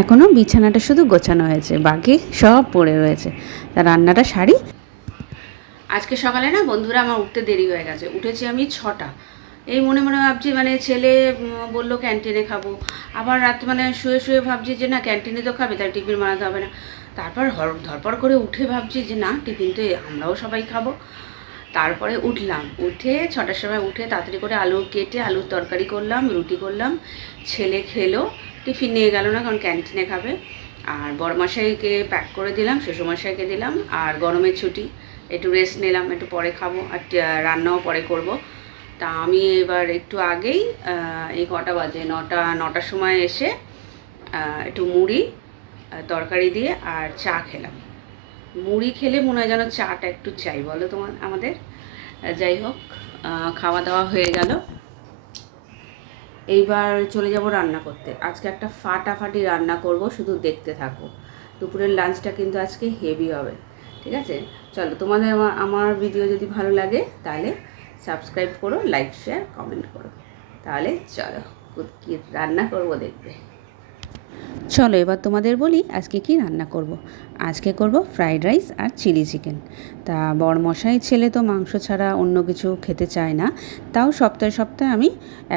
এখনও বিছানাটা শুধু গোছানো হয়েছে, বাকি সব পড়ে রয়েছে। তা রান্নাটা সারি। আজকে সকালে না বন্ধুরা আমার উঠতে দেরি হয়ে গেছে, উঠেছি আমি 6টা। এই মনে মনে ভাবছি মানে ছেলে বললো ক্যান্টিনে খাবো, আবার রাত মানে শুয়ে শুয়ে ভাবছি যে না ক্যান্টিনে তো খাবে, তাই টিফিন বানাতে হবে না। তারপর ধরপড় করে উঠে ভাবছি যে না টিফিন তো আমরাও সবাই খাবো। তারপরে উঠলাম, উঠে 6টার সময় উঠে তাড়াতাড়ি করে আলু কেটে আলুর তরকারি করলাম, রুটি করলাম। ছেলে খেলো, টিফিন নিয়ে গেল না কারণ ক্যান্টিনে খাবে। আর বড়মশাইকে প্যাক করে দিলাম, শ্বশুরমশাইকে দিলাম। আর গরমের ছুটি, একটু রেস্ট নিলাম, একটু পরে খাবো আর রান্নাও পরে করব। তা আমি এবার একটু আগেই এই কটা বাজে 9টার সময় এসে একটু মুড়ি তরকারি দিয়ে আর চা খেলাম। মুড়ি খেলে মনে হয় যেন চাটা একটু চাই, বলো তোমার আমাদের। যাই হোক, খাওয়া দাওয়া হয়ে গেল। এইবার চলে যাব রান্না করতে। আজকে একটা ফাটাফাটি রান্না করব, শুধু দেখতে থাকো। দুপুরের লাঞ্চটা কিন্তু আজকে হেভি হবে, ঠিক আছে? চলো, তোমাদের আমার ভিডিও যদি ভালো লাগে তাহলে সাবস্ক্রাইব করো, লাইক শেয়ার কমেন্ট করো। তাহলে চলো কী রান্না করব দেখবে। চলো এবার তোমাদের বলি আজকে কি রান্না করব। আজকে করব ফ্রাইড রাইস আর চিলি চিকেন। তা বড়মশাই ছেলে তো মাংস ছাড়া অন্য কিছু খেতে চায় না, তাও সপ্তাহে সপ্তাহে আমি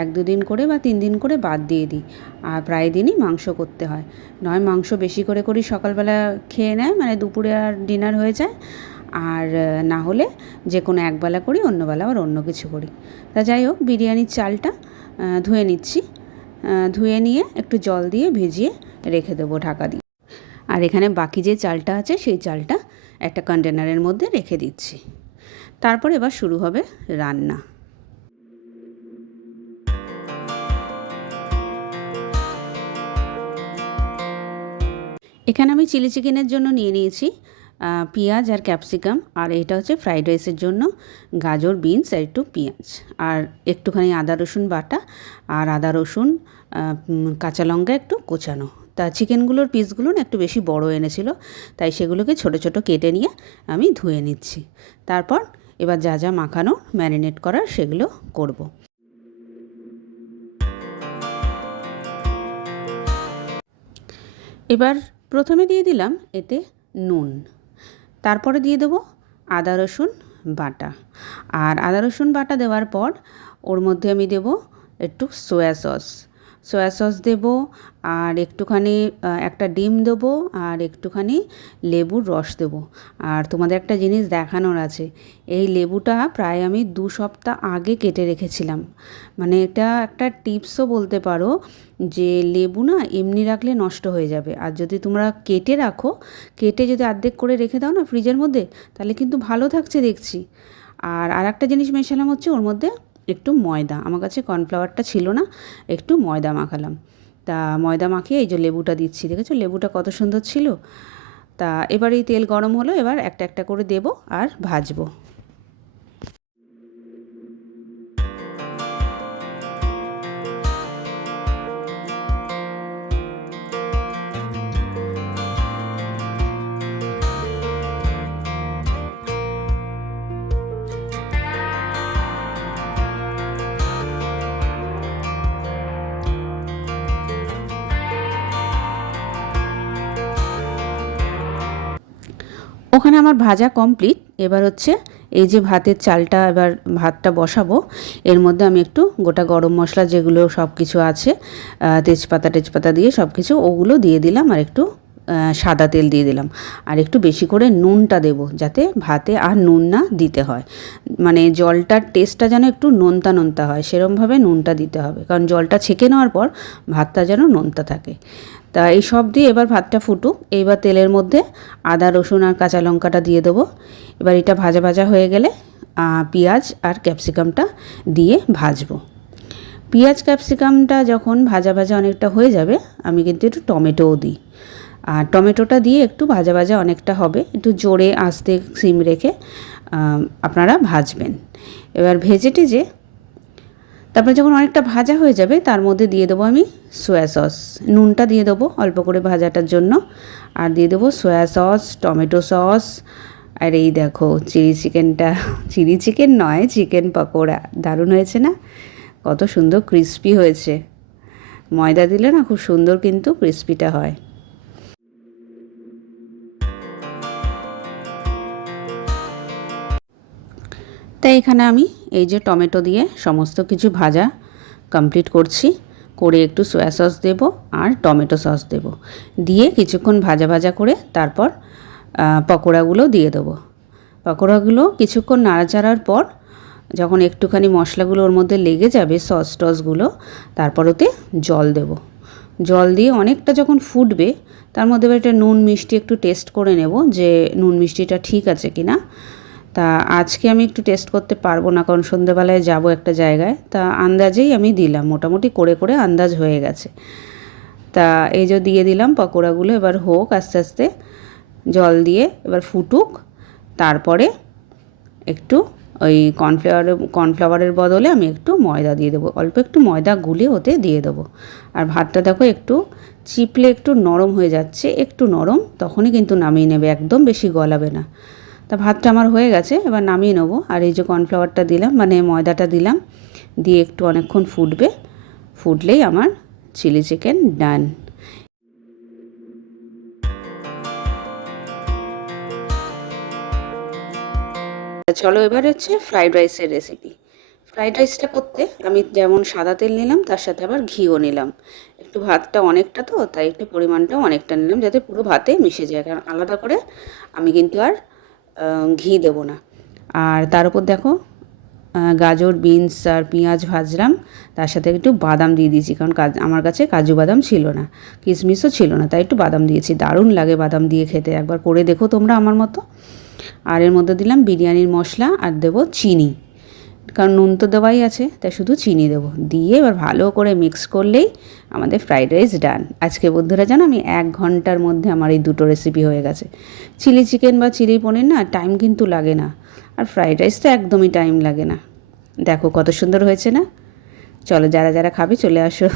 1-2 দিন করে বা 3 দিন করে বাদ দিয়ে দিই। আর প্রায় দিনই মাংস করতে হয়, নয় মাংস বেশি করে করি, সকালবেলা খেয়ে নেয়, মানে দুপুরে আর ডিনার হয়ে যায়। আর না হলে যে কোনো একবেলা করি, অন্যবেলা আবার অন্য কিছু করি। তা যাই হোক, বিরিয়ানির চালটা ধুয়ে নিচ্ছি। ধুয়ে নিয়ে একটু জল দিয়ে ভিজিয়ে রেখে দেবো ঢাকা দিয়ে। আর এখানে বাকি যে চালটা আছে সেই চালটা একটা কন্টেনারের মধ্যে রেখে দিচ্ছি। তারপর এবার শুরু হবে রান্না। এখানে আমি চিলি চিকেনের জন্য নিয়ে নিয়েছি পেঁয়াজ আর ক্যাপসিকাম, আর এটা হচ্ছে ফ্রাইড রাইসের জন্য গাজর, বিনস আর একটু পেঁয়াজ, আর একটুখানি আদা রসুন বাটা, আর আদা রসুন কাঁচা লঙ্কা একটু কোচানো। তা চিকেনগুলোর পিসগুলো না একটু বেশি বড় এনেছিল, তাই সেগুলোকে ছোট ছোট কেটে নিয়ে আমি ধুয়ে নিচ্ছি। তারপর এবার যা যা মাখানো ম্যারিনেট করার সেগুলো করব। এবার প্রথমে দিয়ে দিলাম এতে নুন, তারপরে দিয়ে দেবো আদা রসুন বাটা। আর আদা রসুন বাটা দেওয়ার পর ওর মধ্যে আমি দেবো একটু সয়া সস দেবো, আর একটুখানি একটা ডিম দেবো, আর একটুখানি লেবুর রস দেবো। আর তোমাদের একটা জিনিস দেখানোর আছে, এই লেবুটা প্রায় আমি 2 সপ্তাহ আগে কেটে রেখেছিলাম। মানে এটা একটা টিপসও বলতে পারো, যে লেবু না এমনি রাখলে নষ্ট হয়ে যাবে, আর যদি তোমরা কেটে রাখো, কেটে যদি অর্ধেক করে রেখে দাও না ফ্রিজের মধ্যে, তাহলে কিন্তু ভালো থাকছে দেখছি। আর একটা জিনিস মেশালাম হচ্ছে ওর মধ্যে একটু ময়দা, আমার কাছে কর্নফ্লাওয়ারটা ছিল না, একটু ময়দা মাখালাম। তা ময়দা মাখিয়ে এই যে লেবুটা দিচ্ছি, দেখেছো লেবুটা কত সুন্দর ছিল। তা এবার এই তেল গরম হলো, এবার একটা একটা করে দেবো আর ভাজবো। ওখানে আমার ভাজা কমপ্লিট। এবার হচ্ছে এই যে ভাতের চালটা, এবার ভাতটা বসাবো। এর মধ্যে আমি একটু গোটা গরম মশলা যেগুলো সব কিছু আছে, তেজপাতা দিয়ে সব কিছু ওগুলো দিয়ে দিলাম, আর একটু সাদা তেল দিয়ে দিলাম, আর একটু বেশি করে নুনটা দেবো, যাতে ভাতে আর নুন না দিতে হয়, মানে জলটার টেস্টটা যেন একটু নোনতা নোনতা হয়, সেরমভাবে নুনটা দিতে হবে, কারণ জলটা ছেঁকে নেওয়ার পর ভাতটা যেন নোনতা থাকে। তা এই সব দিয়ে এবার ভাতটা ফুটুক। এইবার তেলের মধ্যে আদা রসুন আর কাঁচা লঙ্কাটা দিয়ে দেবো। এবার এটা ভাজা ভাজা হয়ে গেলে পেঁয়াজ আর ক্যাপসিকামটা দিয়ে ভাজবো। পেঁয়াজ ক্যাপসিকামটা যখন ভাজা ভাজা অনেকটা হয়ে যাবে, আমি কিন্তু একটু টমেটোও দিই, আর টমেটোটা দিয়ে একটু ভাজা ভাজা অনেকটা হবে, একটু জোরে আস্তে সিম রেখে আপনারা ভাজবেন। এবার ভেজে টেজে তারপরে যখন অনেকটা ভাজা হয়ে যাবে, তার মধ্যে দিয়ে দেবো আমি সয়া সস, নুনটা দিয়ে দেবো অল্প করে ভাজাটার জন্য, আর দিয়ে দেবো সয়া সস, টমেটো সস। আর এই দেখো চিলি চিকেন নয়, চিকেন পকোড়া। দারুণ হয়েছে না? কত সুন্দর ক্রিস্পি হয়েছে। ময়দা দিলে না খুব সুন্দর কিন্তু ক্রিস্পিটা হয়। তাই এখানে আমি এই যে টমেটো দিয়ে সমস্ত কিছু ভাজা কমপ্লিট করছি, করে একটু সয়া সস দেব আর টমেটো সস দেব, দিয়ে কিছুক্ষণ ভাজা ভাজা করে তারপর পকোড়াগুলো দিয়ে দেবো। পকোড়াগুলো কিছুক্ষণ নাড়াচাড়ার পর যখন একটুখানি মশলাগুলো ওর মধ্যে লেগে যাবে, সস টসগুলো, তারপর ওতে জল দেব। জল দিয়ে অনেকটা যখন ফুটবে তার মধ্যে একটা নুন মিষ্টি একটু টেস্ট করে নেব যে নুন মিষ্টিটা ঠিক আছে কি না। তা আজকে আমি একটু টেস্ট করতে পারবো না, কারণ সন্ধ্যেবেলায় যাব একটা জায়গায়, তা আন্দাজেই আমি দিলাম, মোটামুটি করে করে আন্দাজ হয়ে গেছে। তা এই যে দিয়ে দিলাম পকোড়াগুলো, এবার হোক আস্তে আস্তে জল দিয়ে, এবার ফুটুক, তারপরে একটু ওই কর্নফ্লাওয়ারের বদলে আমি একটু ময়দা দিয়ে দেবো, অল্প একটু ময়দা গুলে ওতে দিয়ে দেবো। আর ভাতটা দেখো একটু চিপলে একটু নরম হয়ে যাচ্ছে, একটু নরম, তখনই কিন্তু নামিয়ে নেবে, একদম বেশি গলাবে না। তা ভাতটা আমার হয়ে গেছে, এবার নামিয়ে নেবো। আর এই যে কর্নফ্লাওয়ারটা দিলাম, মানে ময়দাটা দিলাম, দিয়ে একটু অনেকক্ষণ ফুটবে, ফুটলেই আমার চিলি চিকেন ডান। চলো এবার হচ্ছে ফ্রাইড রাইসের রেসিপি। ফ্রাইড রাইসটা করতে আমি যেমন সাদা তেল নিলাম, তার সাথে আবার ঘিও নিলাম। একটু ভাতটা অনেকটা তো, তাই একটু পরিমাণটাও অনেকটা নিলাম, যাতে পুরো ভাতে মিশে যায়, কারণ আলাদা করে আমি কিন্তু আর ঘি দেবো না। আর তার উপর দেখো গাজর, বিনস আর পেঁয়াজ ভাজলাম, তার সাথে একটু বাদাম দিয়ে দিয়েছি, কারণ আমার কাছে কাজু বাদাম ছিল না, কিশমিশও ছিল না, তাই একটু বাদাম দিয়েছি। দারুণ লাগে বাদাম দিয়ে খেতে, একবার করে দেখো তোমরা আমার মতো। আর এর মধ্যে দিলাম বিরিয়ানির মশলা আর দেবো চিনি, কারণ নুন তো দেওয়াই আছে, তাই শুধু চিনি দেবো। দিয়ে এবার ভালো করে মিক্স করলেই আমাদের ফ্রাইড রাইস ডান। আজকে বন্ধুরা জানো, আমি 1 ঘন্টার মধ্যে আমার এই দুটো রেসিপি হয়ে গেছে। চিলি চিকেন বা চিলি পনির না টাইম কিন্তু লাগে না, আর ফ্রাইড রাইস তো একদমই টাইম লাগে না। দেখো কত সুন্দর হয়েছে না। চলো যারা যারা খাবে চলে আসো।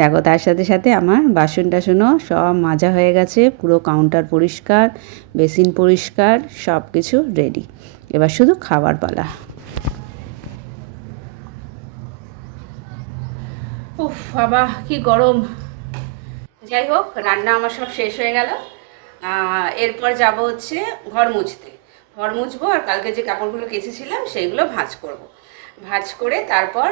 দেখো তার সাথে সাথে আমার বাসন টাসনও সব মাজা হয়ে গেছে, পুরো কাউন্টার পরিষ্কার, বেসিন পরিষ্কার, সব কিছু রেডি। এবার শুধু খাবার পালা। উফ বাবা কি গরম। যাই হোক, রান্না আমার সব শেষ হয়ে গেল। এরপর যাব হচ্ছে ঘর মুছতে। ঘর মুছবো, আর কালকে যে কাপড়গুলো কেচেছিলাম সেইগুলো ভাঁজ করব। ভাঁজ করে তারপর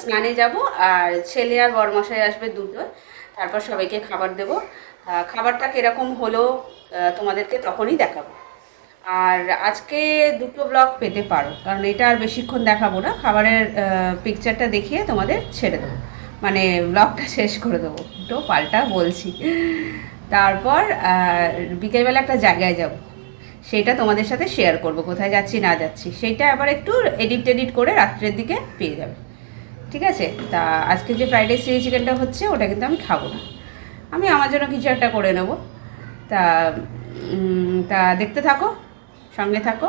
স্নানে যাব, আর ছেলে আর বরমশাই আসবে দুটো, তারপর সবাইকে খাবার দেব। খাবারটা কীরকম হলো তোমাদেরকে তখনই দেখাবো। আর আজকে দুটো ব্লগ পেতে পারো, কারণ এটা আর বেশিক্ষণ দেখাবো না, খাবারের পিকচারটা দেখিয়ে তোমাদের ছেড়ে দেবো, মানে ব্লগটা শেষ করে দেবো, দুটো পাল্টা বলছি। তারপর বিকেলবেলা একটা জায়গায় যাব, সেইটা তোমাদের সাথে শেয়ার করব, কোথায় যাচ্ছি না যাচ্ছি সেইটা আবার একটু এডিট করে রাত্রের দিকে পেয়ে যাবে, ঠিক আছে? তা আজকে যে ফ্রাইড রাইস চিলি চিকেনটা হচ্ছে ওটা কিন্তু আমি খাবো না, আমি আমার জন্য কিছু একটা করে নেব। তা তা দেখতে থাকো, সঙ্গে থাকো।